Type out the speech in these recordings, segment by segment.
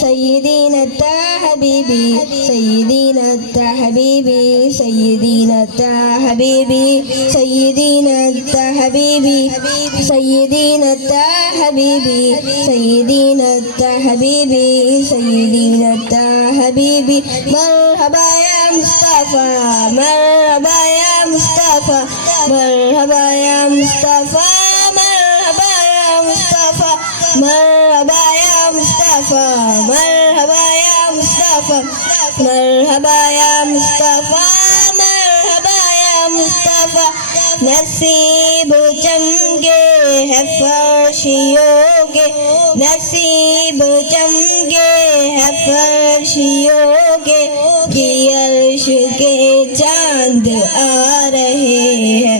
سيدنا حبيبي سيدنا حبيبي سيدنا حبيبي سيدنا حبيبي سيدنا حبيبي سيدنا حبيبي سيدنا حبيبي مرحبا يا مصطفى مرحبا يا مصطفى مرحبا يا مصطفى مرحبا يا مصطفى مرحبا يا مصطفى مرحبا يا مصطفى مرحبا يا مصطفى مرحبا يا مصطفى नसीब चमके है फर्शियों के नसीब चमके है फर्शियों के कि अर्श के चांद आ रहे हैं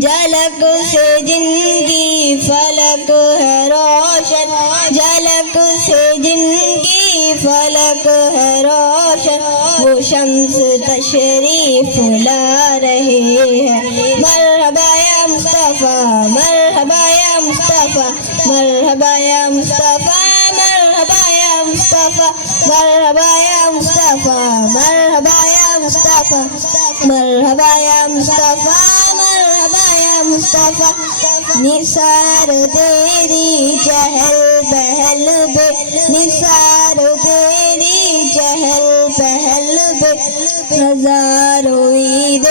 झलक से जिनकी फलक है रोशन झलक से जिनकी फलक है रोशन वो शम्स तशरीफ ला रहे हैं मरहबा या मुस्तफ़ा मरहबा या मुस्तफ़ा मरहबा या मुस्तफ़ा मरहबा या मुस्तफ़ा मरहबा या मुस्तफ़ा मरहबा या मुस्तफ़ा मरहबा या मुस्तफ़ा मरहबा या मुस्तफ़ा निसार तेरी चहल पहल पे निसार तेरी चहल पहल पे हजारों ईद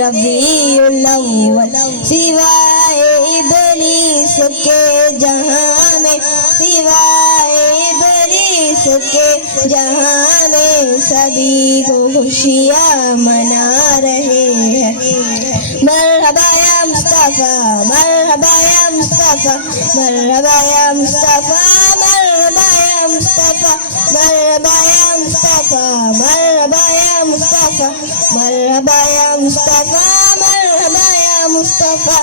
रबीउल अव्वल सिवाय इब्लीस के जहां में सिवाय इब्लीस के जहां में सभी को खुशियां मना रहे हैं मरहबा या मुस्तफ़ा मरहबा या मुस्तफ़ा मरहबा या मुस्तफ़ा मरहबा या मुस्तफ़ा मरहबा या मुस्तफ़ा मरहबा या मुस्तफ़ा मरहबा या मुस्तफ़ा मरहबा या मुस्तफ़ा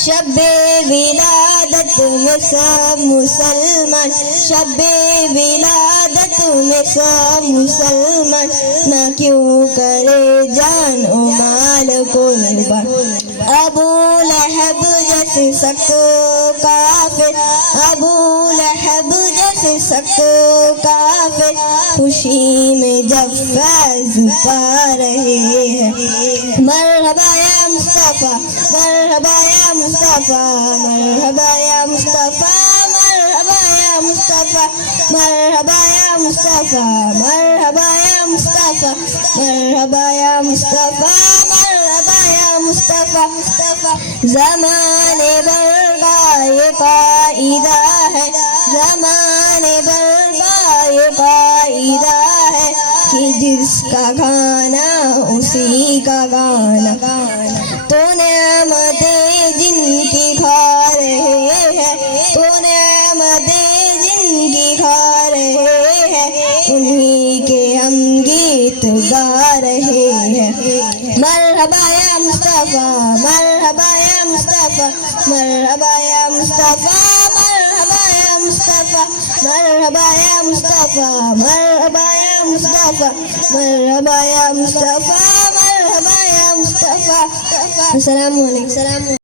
शब्बे विलादत में सब मुसलमान शब्बे विलादत में सब मुसलमान ना क्यों करे जान ओ माल कुर्बान अबू लहब जैसे सख्त काफिर अबू लहब जैसे सख्त काफिर खुशी में जब फैज़ पा रहे हैं मरहबा या मुस्तफ़ा मरहबा या मुस्तफ़ा मरहबा या मुस्तफ़ा मरहबा या मुस्तफ़ा मरहबा या मुस्तफ़ा मरहबा या मुस्तफ़ा मरहबा या मुस्तफ़ा मरहबा या मुस्तफ़ा ज़माने भर का ये कायदा है ज़माने भर का ये कायदा है कि जिसका गाना उसी का गाना तो नेमतें जिनकी खा रहे हैं तो नेमतें जिनकी खा रहे हैं उन्हीं के हम गीत गा रहे हैं मरहबा या मुस्तफ़ा मरहबा या मुस्तफ़ा मरहबा या मुस्तफ़ा मरहबा या मुस्तफ़ा मरहबा या मुस्तफ़ा मरहबा या मुस्तफ़ा मरहबा या मुस्तफ़ा मरहबा या मुस्तफ़ा अस्सलामु अलैकुम।